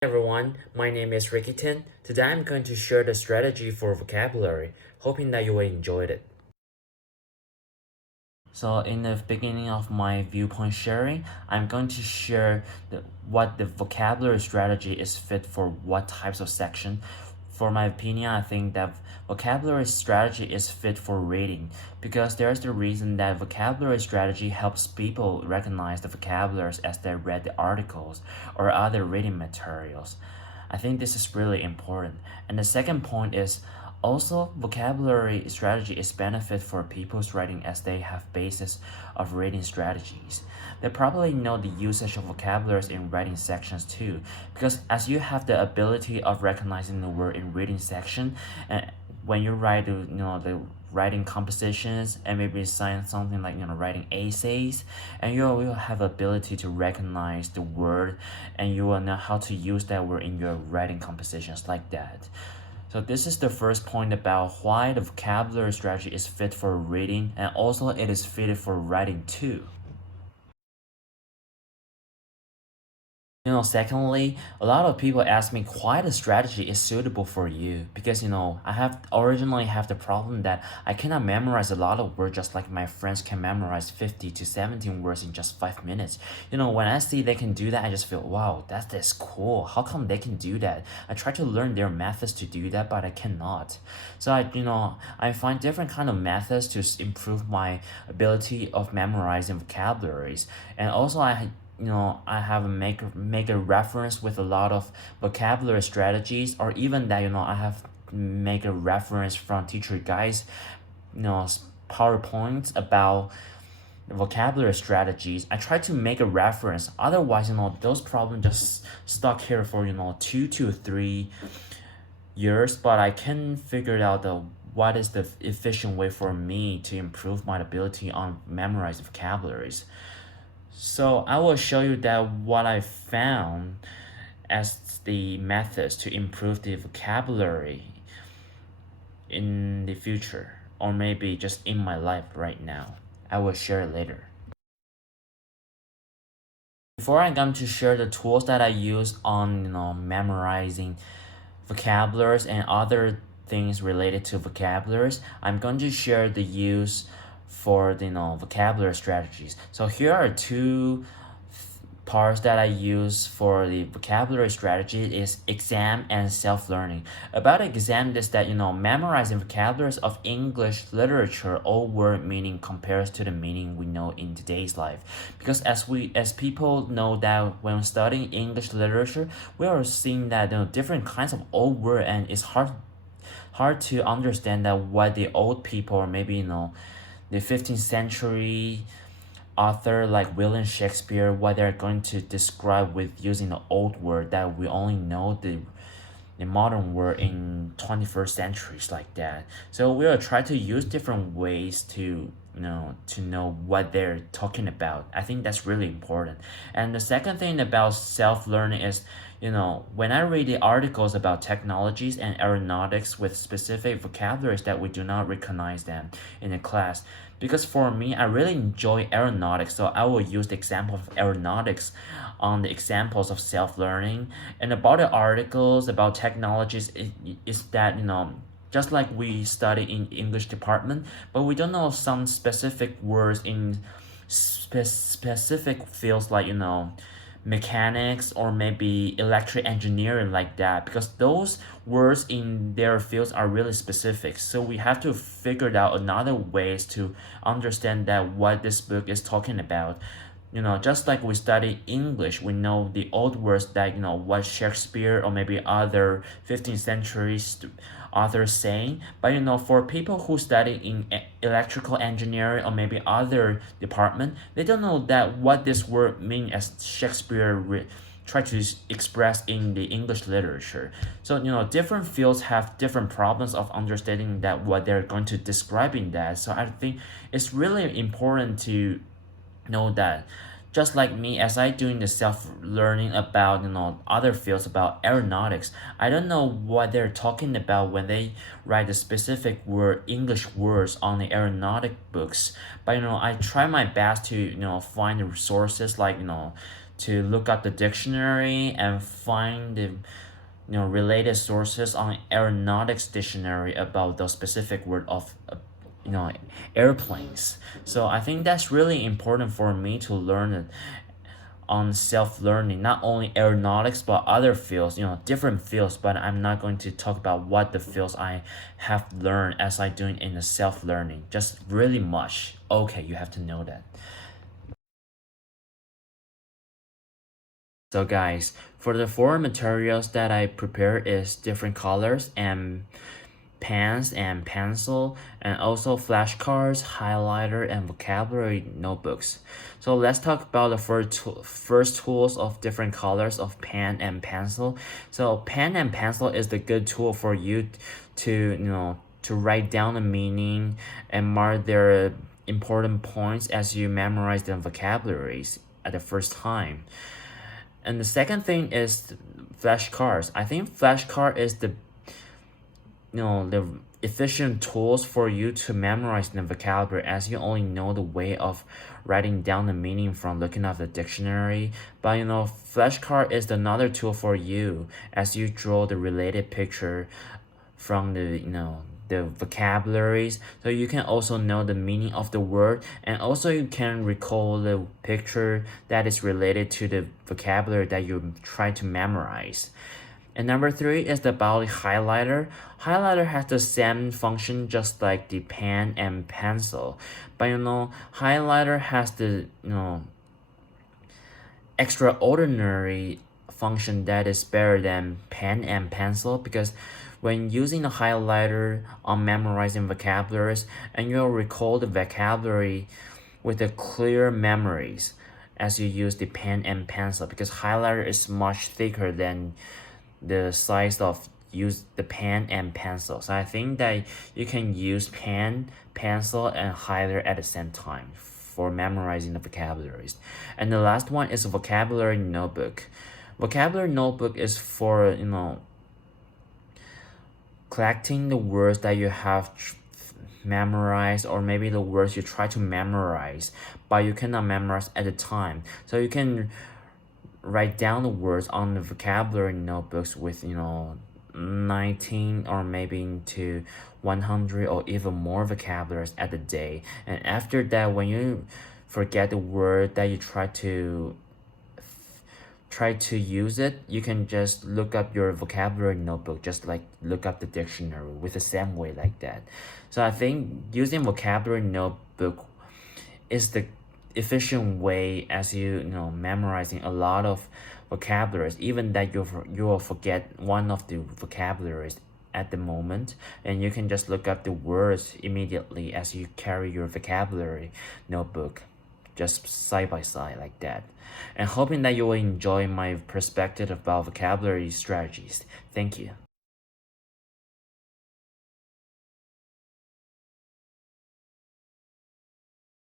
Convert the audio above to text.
Hi everyone, my name is Ricky Teng. Today I'm going to share the strategy for vocabulary, hoping that you will enjoy it. So in the beginning of my viewpoint sharing, I'm going to share what the vocabulary strategy is fit for what types of section. For my opinion, I think that vocabulary strategy is fit for reading because there's the reason that vocabulary strategy helps people recognize the vocabularies as they read the articles or other reading materials. I think this is really important. And the second point is also vocabulary strategy is benefit for people's writing as they have basis of reading strategies. They probably know the usage of vocabularies in writing sections too, because as you have the ability of recognizing the word in reading section, and when you write the writing compositions and maybe something like writing essays, and you will have ability to recognize the word and you will know how to use that word in your writing compositions like that. So this is the first point about why the vocabulary strategy is fit for reading and also it is fitted for writing too. Secondly, a lot of people ask me why the strategy is suitable for you because I have originally have the problem that I cannot memorize a lot of words just like my friends can memorize 50 to 17 words in just 5 minutes. When I see they can do that, I just feel wow, that's cool. How come they can do that? I try to learn their methods to do that, but I cannot. So I find different kind of methods to improve my ability of memorizing vocabularies, and also I have make a reference with a lot of vocabulary strategies, or even that I have make a reference from teacher guys, PowerPoints about vocabulary strategies. I try to make a reference. Otherwise, those problems just stuck here for 2 to 3 years. But I can figure out what is the efficient way for me to improve my ability on memorizing vocabularies. So I will show you that what I found as the methods to improve the vocabulary in the future, or maybe just in my life right now. I will share it later. Before I'm going to share the tools that I use on memorizing vocabularies and other things related to vocabularies, I'm going to share the use for the vocabulary strategies. So here are two parts that I use for the vocabulary strategy is exam and self-learning. About exam is that memorizing vocabularies of English literature, all word meaning compares to the meaning we know in today's life. Because as people know that when studying English literature, we are seeing that different kinds of old word, and it's hard to understand that what the old people, or maybe the 15th century author like William Shakespeare, what they're going to describe with using the old word that we only know the modern word in 21st centuries like that. So we'll try to use different ways to know what they're talking about. I think that's really important. And the second thing about self-learning is when I read the articles about technologies and aeronautics with specific vocabularies that we do not recognize them in the class, because for me I really enjoy aeronautics, so I will use the example of aeronautics on the examples of self-learning. And about the articles about technologies is that just like we study in English department, but we don't know some specific words in specific fields like mechanics or maybe electric engineering like that, because those words in their fields are really specific. So we have to figure out another ways to understand that what this book is talking about. Just like we study English, we know the old words that what Shakespeare or maybe other 15th century authors saying. But for people who study in electrical engineering or maybe other department, they don't know that what this word mean as Shakespeare try to express in the English literature. So different fields have different problems of understanding that what they're going to describe in that. So I think it's really important to know that, just like me, as I doing the self-learning about other fields about aeronautics, I don't know what they're talking about when they write the specific word English words on the aeronautic books. But I try my best to find the resources like to look up the dictionary and find the related sources on aeronautics dictionary about the specific word of you know airplanes. So I think that's really important for me to learn it on self-learning, not only aeronautics but other fields, different fields, but I'm not going to talk about what the fields I have learned as I doing in the self-learning, just really much. Okay, you have to know that. So guys, for the four materials that I prepare is different colors and pens and pencil, and also flashcards, highlighter, and vocabulary notebooks. So let's talk about the first tools of different colors of pen and pencil. So pen and pencil is the good tool for you to to write down the meaning and mark their important points as you memorize the vocabularies at the first time. And the second thing is flashcards. I think flashcard is the efficient tools for you to memorize the vocabulary, as you only know the way of writing down the meaning from looking at the dictionary. But flashcard is another tool for you as you draw the related picture from the vocabularies, so you can also know the meaning of the word, and also you can recall the picture that is related to the vocabulary that you try to memorize. And number three is about highlighter. Highlighter has the same function just like the pen and pencil, but highlighter has the extraordinary function that is better than pen and pencil, because when using a highlighter on memorizing vocabularies, and you'll recall the vocabulary with a clear memories as you use the pen and pencil, because highlighter is much thicker than the size of use the pen and pencil. So I think that you can use pen, pencil, and highlighter at the same time for memorizing the vocabularies. And the last one is a vocabulary notebook. Vocabulary notebook is for collecting the words that you have memorized, or maybe the words you try to memorize but you cannot memorize at the time. So you can write down the words on the vocabulary notebooks with 19 or maybe to 100 or even more vocabularies at the day. And after that, when you forget the word that you try to use it, you can just look up your vocabulary notebook, just like look up the dictionary with the same way like that. So I think using vocabulary notebook is the efficient way as memorizing a lot of vocabularies, even that you will forget one of the vocabularies at the moment, and you can just look up the words immediately as you carry your vocabulary notebook, just side by side like that. And hoping that you will enjoy my perspective about vocabulary strategies. Thank you.